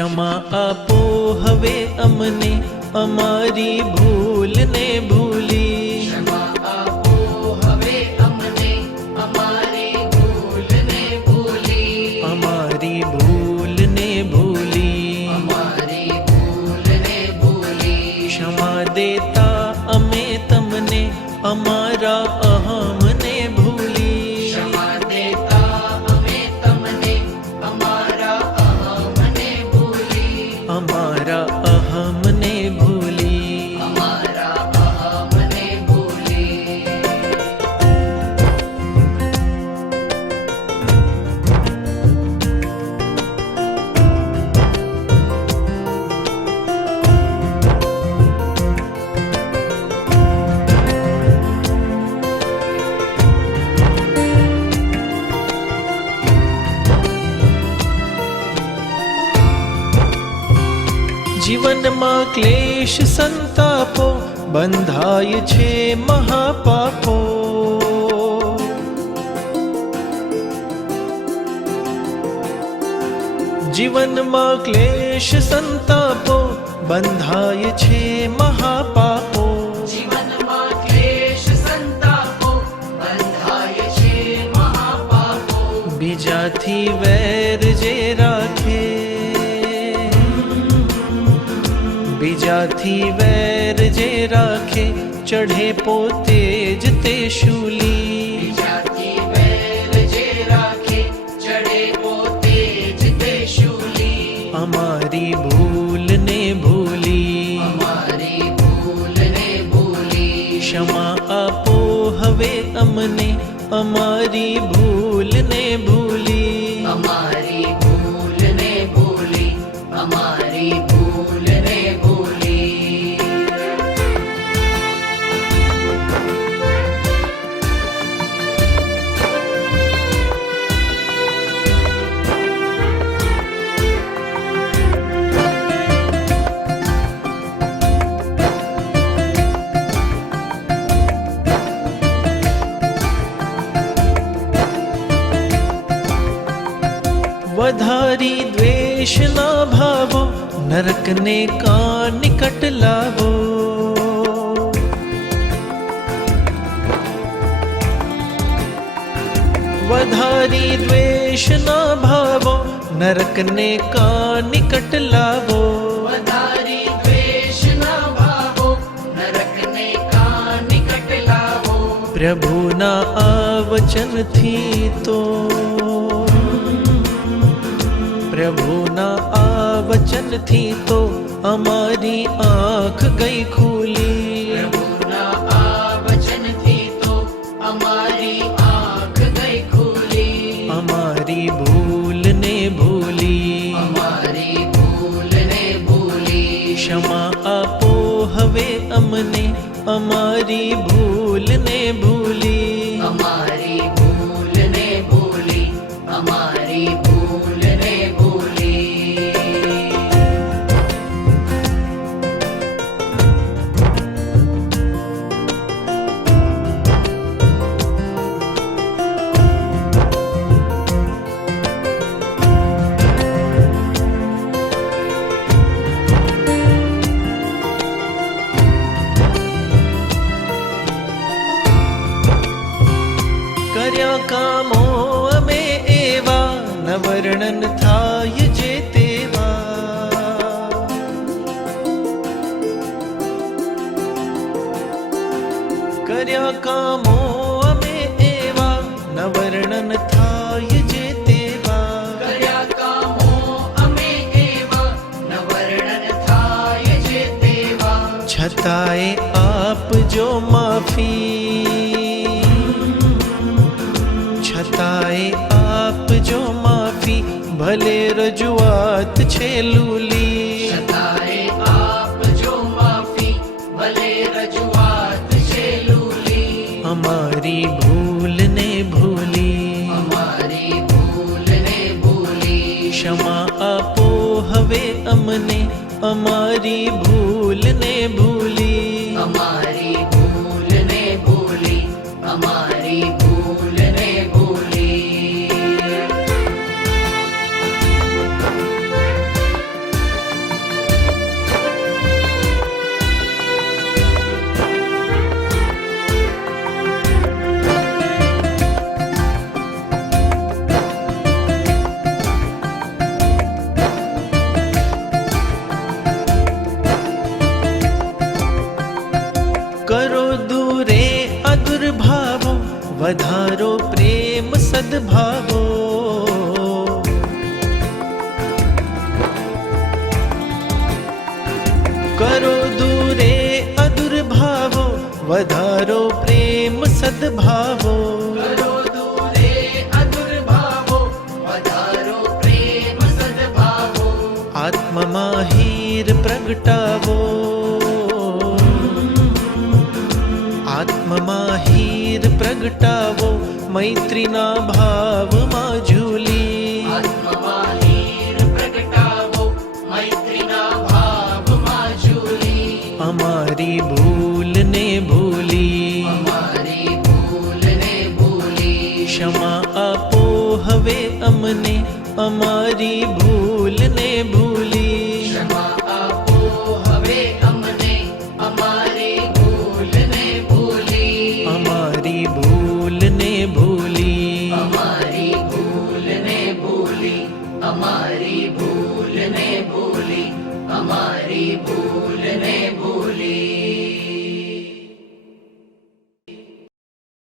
ક્ષમા આપો હવે અમને અમારી ભૂલને ભૂલી. ક્ષમા આપો હવે અમને અમારી ભૂલને ભૂલી. અમારી ભૂલને ભૂલી. અમારી ભૂલને ભૂલી. ક્ષમા દેતા અમે તમને અમારા અહમને ભૂલી. ક્ષમા દેતા અમે તમને અમારા અહમને ભૂલી. અમારા અહમને ભૂલી. અમારા અહમને ભૂલી. જીવનમાં ક્લેશ સંતાપો બંધાય છે મહાપાપો. જીવનમાં ક્લેશ સંતાપો બંધાય છે મહાપાપો. જીવનમાં ક્લેશ સંતાપો બંધાય છે મહાપાપો. બીજાથી વેર જે રાખે, બીજાથી વેર જે રાખે ચઢે પોતે જ તે શૂલી. બીજાથી વેર જે રાખે ચડે પોતે જ તે શૂલી. અમારી ભૂલને ભૂલી. અમારી ભૂલને ભૂલી. ક્ષમા આપો હવે અમને અમારી ભૂલને ભૂલી. અમારી ભૂલને ભૂલી. અમારી ભૂલને ભૂલી. વધારી દ્વેષના ભાવો નરકને કા નિકટ લાવો. વધારી દ્વેષના ભાવો નરકને કા નિકટ લાવો. વધારી દ્વેષના ભાવો નરકને કા નિકટ લાવો. પ્રભુના આ વચનથી તો, પ્રભુના આ વચનથી તો અમારી આંખ ગઈ ખુલી. પ્રભુના આ વચનથી તો અમારી આંખ ગઈ ખુલી. અમારી ભૂલને ભૂલી. અમારી ભૂલને ભૂલી. ક્ષમા આપો હવે અમને અમારી ભૂલને ભૂલી. અમારી ભૂલને ભૂલી. અમારી ભૂલને ભૂલી. કર્યા કામો અમે એવા ન વર્ણન થાય જે તેવા. કર્યા કામો અમે એવા ન વર્ણન થાય જે તેવા. કર્યા કામો અમે એવા ન વર્ણન થાય જે તેવા. છતાંય આપજો માફી. છતાંય આપજો માફી ભલે રજૂઆત છે લૂલી. છતાંય આપજો માફી ભલે રજૂઆત છે લૂલી. અમારી ભૂલને ભૂલી. અમારી ભૂલને ભૂલી. ક્ષમા આપો હવે અમને અમારી ભૂલને ભૂલી. અમારી ભૂલને ભૂલી. અમારી ભૂલને ભૂલી. વધારો પ્રેમ સદભાવો. કરો દૂરે અદુર્ભાવો, વધારો પ્રેમ સદભાવો. કરો દૂરે અદુર્ભાવો, વધારો પ્રેમ સદભાવો. આત્મમાં હીર પ્રગટાવો, આત્મમાં હીર પ્રગટાવો. મૈત્રીના ભાવમાં ઝૂલી, આત્મમાં હીર પ્રગટાવો, મૈત્રીના ભાવમાં ઝૂલી. અમારી ભૂલને ભૂલી, અમારી ભૂલને ભૂલી. ક્ષમા આપો હવે અમને, અમારી ભૂલને ભૂલી.